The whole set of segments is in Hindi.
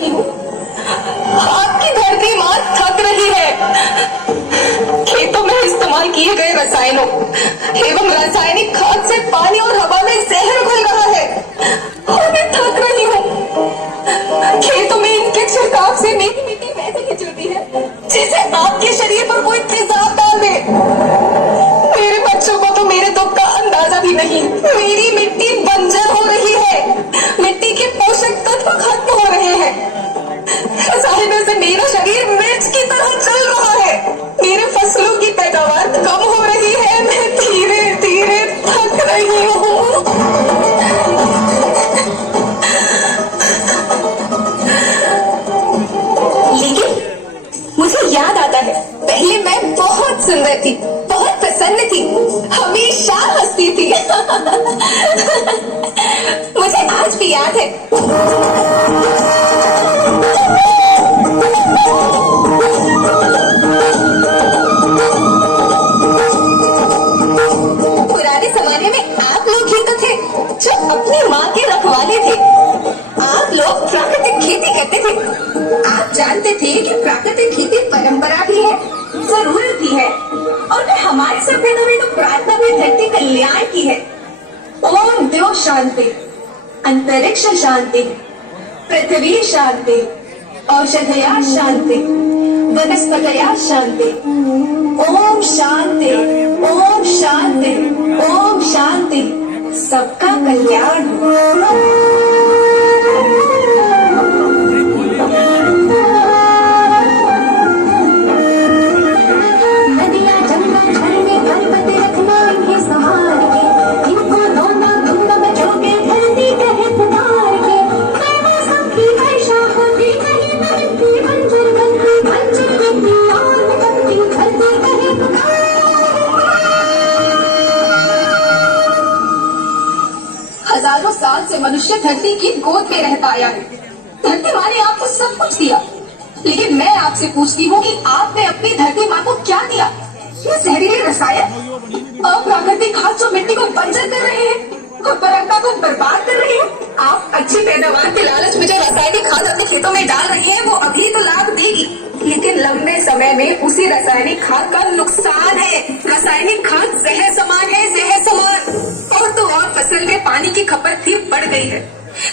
रही हूँ। आपकी धरती माँ थक रही है। खेतों में इस्तेमाल किए गए रसायनों एवं रासायनिक खाद से पानी और हवा में जहर घुल रहा है और मैं थक रही हूँ। खेतों में इनके छिड़काव से मेरी मिट्टी वैसे ही चलती है जैसे आपके शरीर पर कोई तेजाब डाल दे। मेरे बच्चों को तो मेरे दुख का अंदाजा भी नहीं। मेरी मिट्टी बंजर हो रही है, मिट्टी के पोषक तत्व खत्म हो रहे हैं। रसायनों से मेरा शरीर मिर्च की तरह चल रहा है। मेरे फसलों की पैदावार कम हो रही है। मैं धीरे धीरे थक रही हूँ। लेकिन मुझे याद आता है, पहले मैं बहुत सुंदर थी, बहुत प्रसन्न थी, हमेशा हंसती थी। मुझे आज भी याद है। पुराने जमाने में आप लोग ही तो थे जो अपनी माँ के रखवाले थे। आप लोग प्राकृतिक खेती करते थे। आप जानते थे कि प्राकृतिक खेती परंपरा भी है, जरूरत भी है, और फिर हमारे सभ्यता में तो प्रार्थना भी धरती कल्याण की है। ओम द्यो शांति, अंतरिक्ष शांति, पृथ्वी शांति, औषधया शांति, वनस्पतया शांति। ओम शांति, ओम शांति, ओम शांति। सबका कल्याण हो। हजारों साल से मनुष्य धरती की गोद में रहता आया है। धरती माँ ने आपको सब कुछ दिया, लेकिन मैं आपसे पूछती हूँ कि आपने अपनी धरती माँ को क्या दिया? ये जहरीले रसायन, अप्राकृतिक खाद जो मिट्टी को बंजर कर रहे हैं और परंपरा को बर्बाद कर रहे हैं। आप अच्छी पैदावार के लालच में जो रासायनिक खाद अपने खेतों में डाल रहे हैं वो अभी तो लाभ देगी, लेकिन लंबे समय में उसी रासायनिक खाद का नुकसान है। रासायनिक खाद जहर समान है, जहर समान। और तो और फसल में पानी की खपत भी बढ़ गई है,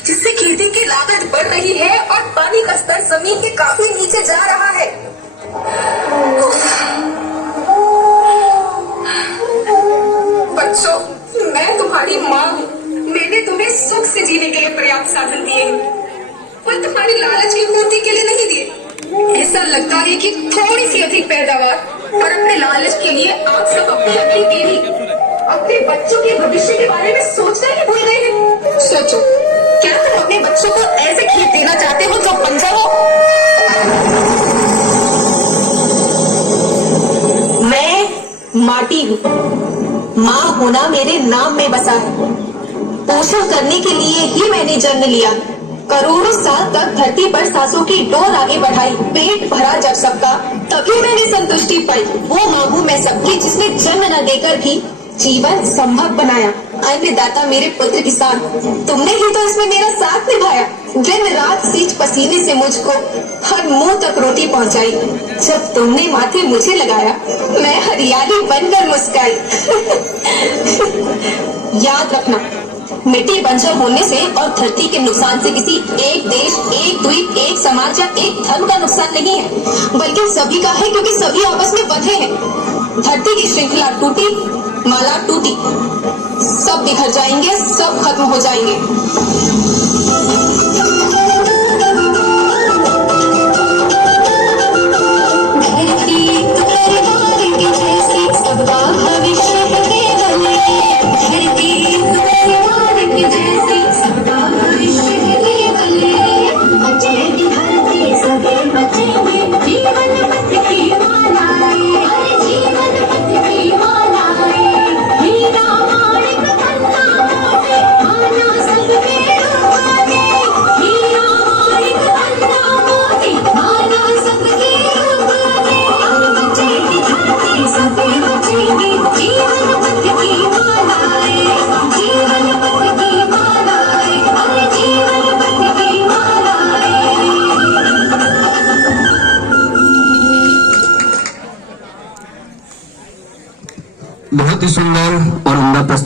जिससे खेती की लागत बढ़ रही है और पानी का स्तर जमीन के काफी नीचे जा रहा है। बच्चों, मैं तुम्हारी माँ हूँ। मैंने तुम्हें सुख से जीने के लिए पर्याप्त साधन दिए हैं, पर तुम्हारी लालच की पूर्ति के लिए नहीं दिए। ऐसा लगता है कि थोड़ी सी अधिक पैदावार और अपने लालच के लिए आप सब अपनी पीढ़ी, अपने बच्चों के भविष्य के बारे में सोचना ही भूल गए हैं। सोचो, क्या तुम अपने बच्चों को ऐसे खेत देना चाहते हो जो बंजर हो? मैं माटी हूँ। माँ होना मेरे नाम में बसा है। पोषण करने के लिए ही मैंने जन्म लिया। करोड़ों साल तक धरती पर सांसों की डोर आगे बढ़ाई। पेट भरा जब सबका, तभी मैंने संतुष्टि पाई। वो माँ हूँ मैं सबकी, जिसने जन्म न देकर भी जीवन संभव बनाया। अन्नदाता मेरे पुत्र किसान, तुमने ही तो इसमें मेरा साथ निभाया। दिन रात सींच पसीने से मुझको हर मुंह तक रोटी पहुंचाई। जब तुमने माथे मुझे लगाया, मैं हरियाली बनकर मुस्काई। याद रखना, मिट्टी बंजर होने से और धरती के नुकसान से किसी एक देश, एक द्वीप, एक समाज या एक धर्म का नुकसान नहीं है, बल्कि सभी का है, क्योंकि सभी आपस में बंधे हैं। धरती की श्रृंखला टूटी, माला टूटी, सब बिखर जाएंगे, सब खत्म हो जाएंगे। धरती परिवार के जैसे सबका भविष्य केवल है। धरती परिवार के जैसे सबका भविष्य केवल है। बचेगी धरती, सभी बचेंगे। जीवन पथ की मालाएं, हर जीवन पथ की मालाएं। हीरा माणिक धन्ना मोती, खाना सब में बहुत ही सुंदर और उम्दा